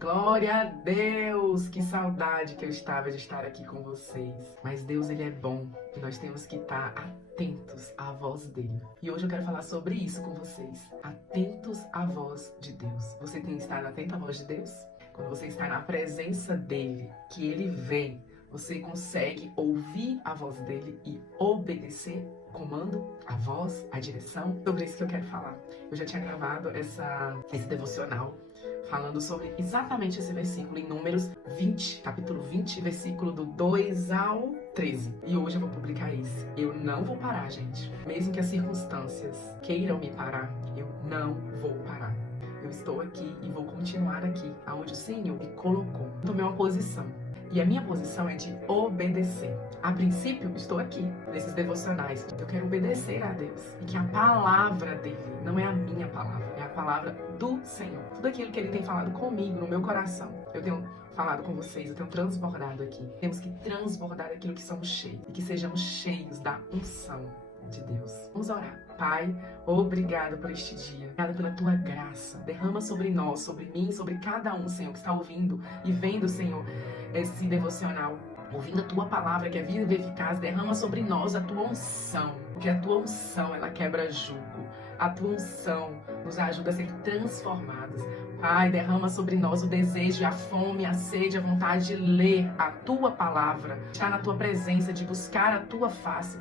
Glória a Deus! Que saudade que eu estava de estar aqui com vocês. Mas Deus, Ele é bom e nós temos que estar atentos à voz dEle. E hoje eu quero falar sobre isso com vocês. Atentos à voz de Deus. Você tem estado atento à voz de Deus? Quando você está na presença dEle, que Ele vem, você consegue ouvir a voz dEle e obedecer o comando, a voz, a direção? Sobre isso que eu quero falar. Eu já tinha gravado esse devocional falando sobre exatamente esse versículo em Números 20, capítulo 20, versículo do 2 ao 13. E hoje eu vou publicar isso. Eu não vou parar, gente. Mesmo que as circunstâncias queiram me parar, eu não vou parar. Eu estou aqui e vou continuar aqui, aonde o Senhor me colocou. Eu tomei uma posição. E a minha posição é de obedecer. A princípio, estou aqui, nesses devocionais. Eu quero obedecer a Deus. E que a palavra dele não é a minha palavra, é a palavra do Senhor. Tudo aquilo que ele tem falado comigo, no meu coração, eu tenho falado com vocês, eu tenho transbordado aqui. Temos que transbordar aquilo que somos cheios. E que sejamos cheios da unção de Deus. Vamos orar. Pai, obrigado por este dia. Obrigado pela tua graça. Derrama sobre nós, sobre mim, sobre cada um, Senhor, que está ouvindo e vendo, Senhor, esse devocional. Ouvindo a tua palavra, que é viva e eficaz, derrama sobre nós a tua unção. Porque a tua unção, ela quebra jugo. A tua unção nos ajuda a ser transformados. Pai, derrama sobre nós o desejo, a fome, a sede, a vontade de ler a tua palavra, de estar na tua presença, de buscar a tua face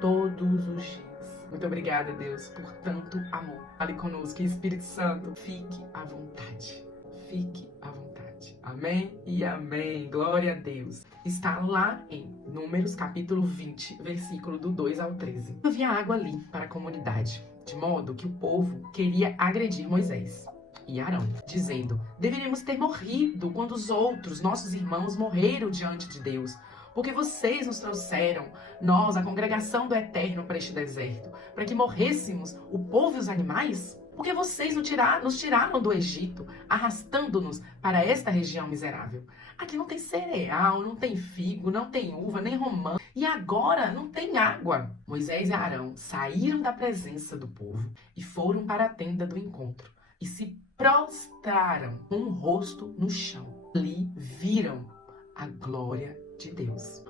todos os dias. Muito obrigada, Deus, por tanto amor. Fale conosco, Espírito Santo, fique à vontade. Fique à vontade. Amém e amém. Glória a Deus. Está lá em Números, capítulo 20, versículo do 2 ao 13. Havia água ali para a comunidade, de modo que o povo queria agredir Moisés e Arão, dizendo: deveríamos ter morrido quando os outros, nossos irmãos, morreram diante de Deus. Porque vocês nos trouxeram, nós, a congregação do Eterno, para este deserto, para que morrêssemos, o povo e os animais? Porque vocês nos tiraram do Egito, arrastando-nos para esta região miserável. Aqui não tem cereal, não tem figo, não tem uva, nem romã. E agora não tem água. Moisés e Arão saíram da presença do povo e foram para a tenda do encontro. E se prostraram com o rosto no chão. Ali viram a glória de Deus.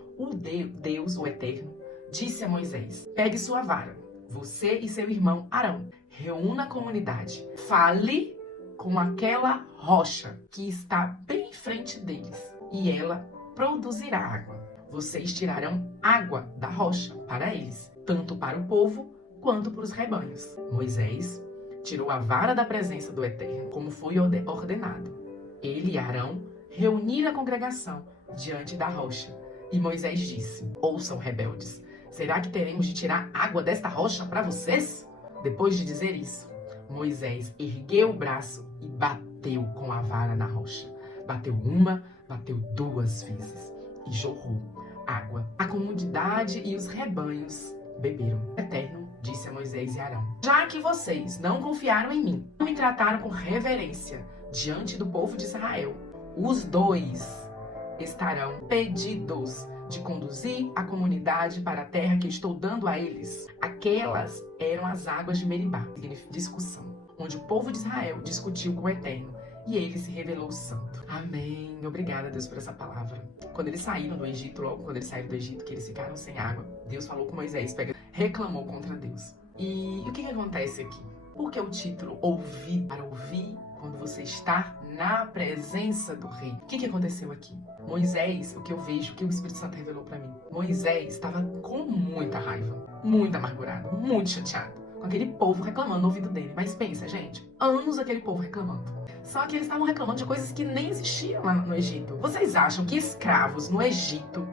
Deus, o Eterno, disse a Moisés: pegue sua vara, você e seu irmão Arão, reúna a comunidade, fale com aquela rocha que está bem em frente deles, e ela produzirá água. Vocês tirarão água da rocha para eles, tanto para o povo quanto para os rebanhos. Moisés tirou a vara da presença do Eterno, como foi ordenado. Ele e Arão reuniram a congregação diante da rocha. E Moisés disse: ouçam, rebeldes, será que teremos de tirar água desta rocha para vocês? Depois de dizer isso, Moisés ergueu o braço e bateu com a vara na rocha. Bateu uma, bateu duas vezes e jorrou água. A comunidade e os rebanhos beberam. O Eterno disse a Moisés e Arão: já que vocês não confiaram em mim, não me trataram com reverência diante do povo de Israel, os dois estarão impedidos de conduzir a comunidade para a terra que estou dando a eles. Aquelas eram as águas de Meribá, discussão, onde o povo de Israel discutiu com o Eterno e ele se revelou santo. Amém. Obrigada, Deus, por essa palavra. Quando eles saíram do Egito, logo quando eles saíram do Egito, que eles ficaram sem água, Deus falou com Moisés, reclamou contra Deus. E o que acontece aqui? Por que o título ouvir? Para ouvir quando você está na presença do rei. O que aconteceu aqui? Moisés, o que eu vejo, o que o Espírito Santo revelou para mim, Moisés estava com muita raiva, muito amargurado, muito chateado, com aquele povo reclamando no ouvido dele. Mas pensa, gente, anos aquele povo reclamando. Só que eles estavam reclamando de coisas que nem existiam lá no Egito. Vocês acham que escravos no Egito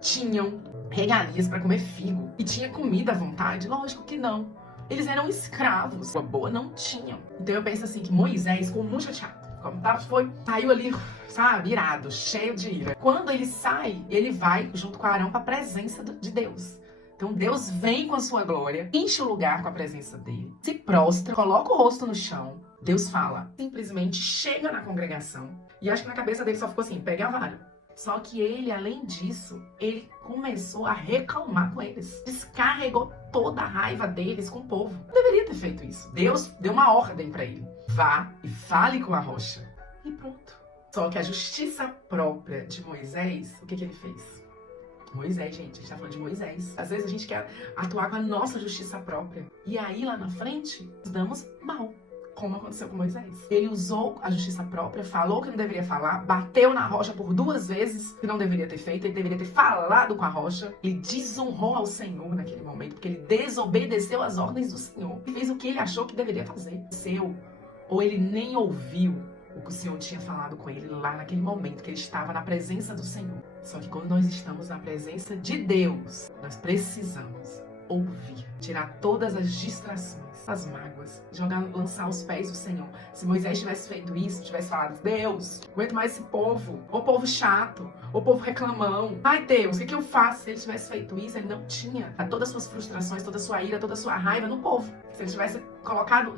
tinham regalias para comer figo e tinha comida à vontade? Lógico que não. Eles eram escravos. Uma boa não tinham. Então eu penso assim que Moisés ficou muito chateado. Como tá, saiu ali, sabe, irado, cheio de ira. Quando ele sai, ele vai junto com Arão para a presença de Deus. Então Deus vem com a sua glória, enche o lugar com a presença dele, se prostra, coloca o rosto no chão. Deus fala, simplesmente chega na congregação. E acho que na cabeça dele só ficou assim: pega a vara. Só que ele, além disso, ele começou a reclamar com eles. Descarregou toda a raiva deles com o povo. Não deveria ter feito isso. Deus deu uma ordem para ele: vá e fale com a rocha. E pronto. Só que a justiça própria de Moisés, o que ele fez? Moisés, gente, a gente tá falando de Moisés. Às vezes a gente quer atuar com a nossa justiça própria. E aí, lá na frente, nos damos mal. Como aconteceu com Moisés. Ele usou a justiça própria, falou que não deveria falar, bateu na rocha por 2 vezes, que não deveria ter feito, ele deveria ter falado com a rocha. Ele desonrou ao Senhor naquele momento, porque ele desobedeceu às ordens do Senhor. E fez o que ele achou que deveria fazer. Ou ele nem ouviu o que o Senhor tinha falado com ele lá naquele momento, que ele estava na presença do Senhor. Só que quando nós estamos na presença de Deus, nós precisamos ouvir, tirar todas as distrações, as mágoas, lançar aos pés do Senhor. Se Moisés tivesse feito isso, tivesse falado, Deus, não aguento mais esse povo, o povo chato, o povo reclamão. Ai, Deus, o que eu faço? Se ele tivesse feito isso, ele não tinha todas as suas frustrações, toda a sua ira, toda a sua raiva no povo. Se ele tivesse colocado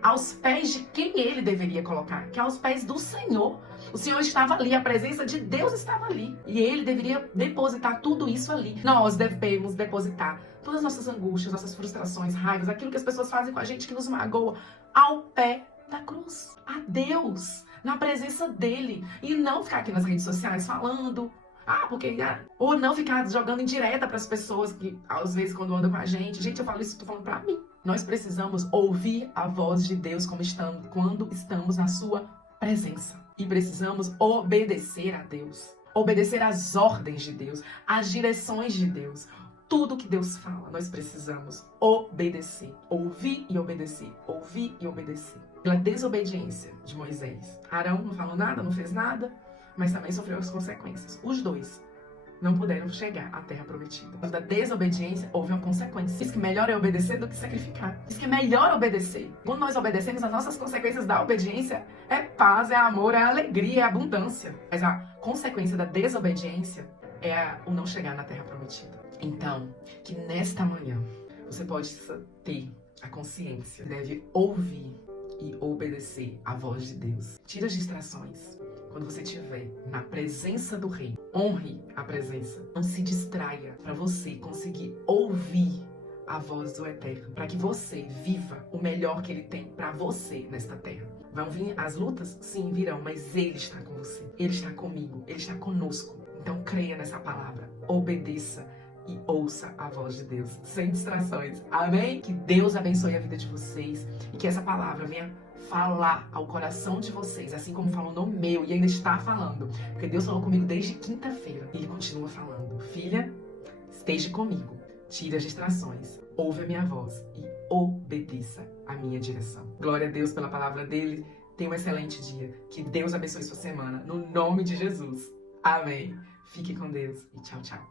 aos pés de quem ele deveria colocar, que é aos pés do Senhor. O Senhor estava ali, a presença de Deus estava ali. E ele deveria depositar tudo isso ali. Nós devemos depositar todas as nossas angústias, nossas frustrações, raivas, aquilo que as pessoas fazem com a gente que nos magoa, ao pé da cruz. A Deus, na presença dele. E não ficar aqui nas redes sociais falando... Ou não ficar jogando indireta para as pessoas que, às vezes, quando andam com a gente. Gente, eu falo isso, tô falando pra mim. Nós precisamos ouvir a voz de Deus quando estamos na sua presença. E precisamos obedecer a Deus. Obedecer às ordens de Deus, às direções de Deus. Tudo que Deus fala, nós precisamos obedecer. Ouvir e obedecer. Ouvir e obedecer. Pela desobediência de Moisés. Arão não falou nada, não fez nada, mas também sofreu as consequências. Os dois não puderam chegar à terra prometida. Da desobediência houve uma consequência. Diz que melhor é obedecer do que sacrificar. Diz que é melhor obedecer. Quando nós obedecemos, as nossas consequências da obediência é paz, é amor, é alegria, é abundância. Mas a consequência da desobediência é o não chegar na terra prometida. Então, que nesta manhã você pode ter a consciência, deve ouvir e obedecer a voz de Deus. Tira as distrações. Quando você estiver na presença do Rei, honre a presença. Não se distraia para você conseguir ouvir a voz do Eterno, para que você viva o melhor que Ele tem para você nesta terra. Vão vir as lutas? Sim, virão, mas Ele está com você. Ele está comigo, Ele está conosco. Então creia nessa palavra, obedeça e ouça a voz de Deus, sem distrações. Amém? Que Deus abençoe a vida de vocês e que essa palavra venha falar ao coração de vocês, assim como falou no meu e ainda está falando, porque Deus falou comigo desde quinta-feira e Ele continua falando. Filha, esteja comigo, tire as distrações, ouve a minha voz e obedeça a minha direção. Glória a Deus pela palavra dele. Tenha um excelente dia. Que Deus abençoe sua semana, no nome de Jesus. Amém. Fique com Deus e tchau, tchau.